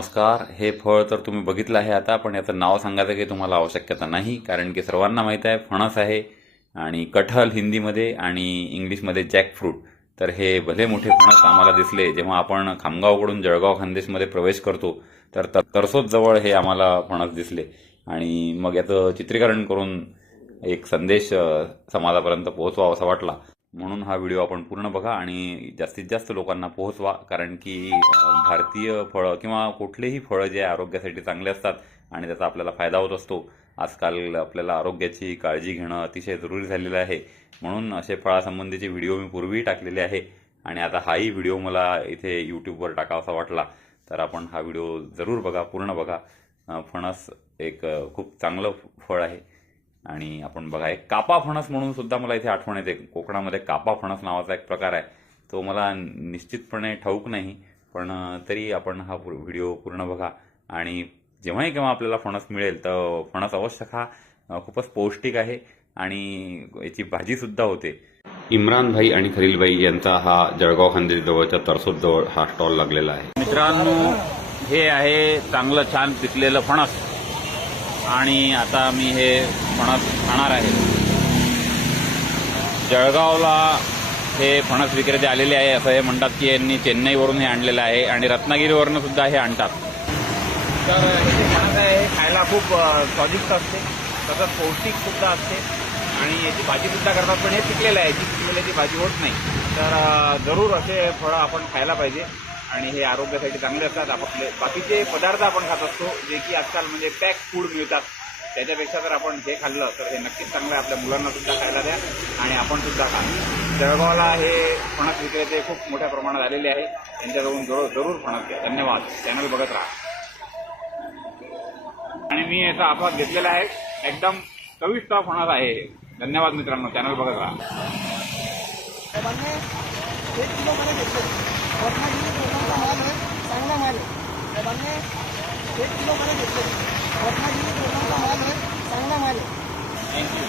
नमस्कार. हे फळ तर तुम्ही बघितलं आहे आता, पण याचं नाव सांगायचं काही तुम्हाला आवश्यकता नाही, कारण की सर्वांना माहीत आहे फणस आहे आणि कटहल हिंदीमध्ये आणि इंग्लिशमध्ये जॅकफ्रूट. तर हे भले मोठे फणस आम्हाला दिसले जेव्हा आपण खामगावकडून जळगाव खानदेशमध्ये प्रवेश करतो, तर तरसोद जवळ हे आम्हाला फणस दिसले आणि मग याचं चित्रीकरण करून एक संदेश समाजापर्यंत पोहोचवा असा वाटला. म्हणून हा व्हिडिओ आपण पूर्ण बघा आणि जास्तीत जास्त लोकांना पोहोचवा, कारण की भारतीय फळं किंवा कुठलेही फळं जे आरोग्यासाठी चांगले असतात आणि त्याचा आपल्याला फायदा होत असतो. आजकाल आपल्याला आरोग्याची काळजी घेणं अतिशय जरुरी झालेलं आहे. म्हणून असे फळासंबंधीचे व्हिडिओ मी पूर्वीही टाकलेले आहे आणि आता हाही व्हिडिओ मला इथे यूट्यूबवर टाकावासा वाटला, तर आपण हा व्हिडिओ जरूर बघा, पूर्ण बघा. फणस एक खूप चांगलं फळ आहे आणि आपण बघा, एक कापा फणस म्हणून सुद्धा मला इथे आठवण येते. कोकणामध्ये कापा फणस नावाचा एक प्रकार आहे, तो मला निश्चितपणे ठाऊक नाही, पण तरी आपण हा व्हिडिओ पूर्ण बघा आणि जेव्हाही केव्हा आपल्याला फणस मिळेल तर फणस अवश्य खा. खूपच पौष्टिक आहे आणि याची भाजीसुद्धा होते. इम्रान भाई आणि खलीलभाई यांचा हा जळगाव खानदेश जवळच्या तरसोद जवळ हा स्टॉल लागलेला आहे. मित्रांनो, हे आहे चांगलं छान पिकलेलं फणस आणि आता मी हे फणस खाणार आहे. जळगावला हे फणस विक्रेते आलेले आहे. असं हे म्हणतात की यांनी चेन्नईवरून हे आणलेलं आहे आणि रत्नागिरीवरून सुद्धा हे आणतात. तर हे जे फणस आहे हे खायला खूप स्वादिष्ट असते, तसंच पौष्टिक सुद्धा असते आणि याची भाजीसुद्धा करतात. पण हे पिकलेलं आहे, पिकलेल्याची भाजी होत नाही. तर जरूर असे फळं आपण खायला पाहिजे आणि हे आरोग्यासाठी चांगले असतात. आपले बाकीचे पदार्थ आपण खात असतो जे की आजकाल म्हणजे पॅक फूड मिळतात, त्याच्यापेक्षा जर आपण हे खाल्लं तर हे नक्कीच चांगलं आहे. आपल्या मुलांना सुद्धा खायला द्या आणि आपण सुद्धा खा. जळगावला हे फणस विक्रेते खूप मोठ्या प्रमाणात आलेले आहे, त्यांच्याजवळून जरूर फणस घ्या. धन्यवाद. चॅनल बघत राहा. आणि मी याचा आस्वाद घेतलेला आहे, एकदम चविष्ट फणस आहे. धन्यवाद मित्रांनो, चॅनल बघत राहा. चांगला माल आहे. 1 किलो मध्ये घेतले. रत्नागिरी माल आहे, चांगला माल आहे. थँक्यू.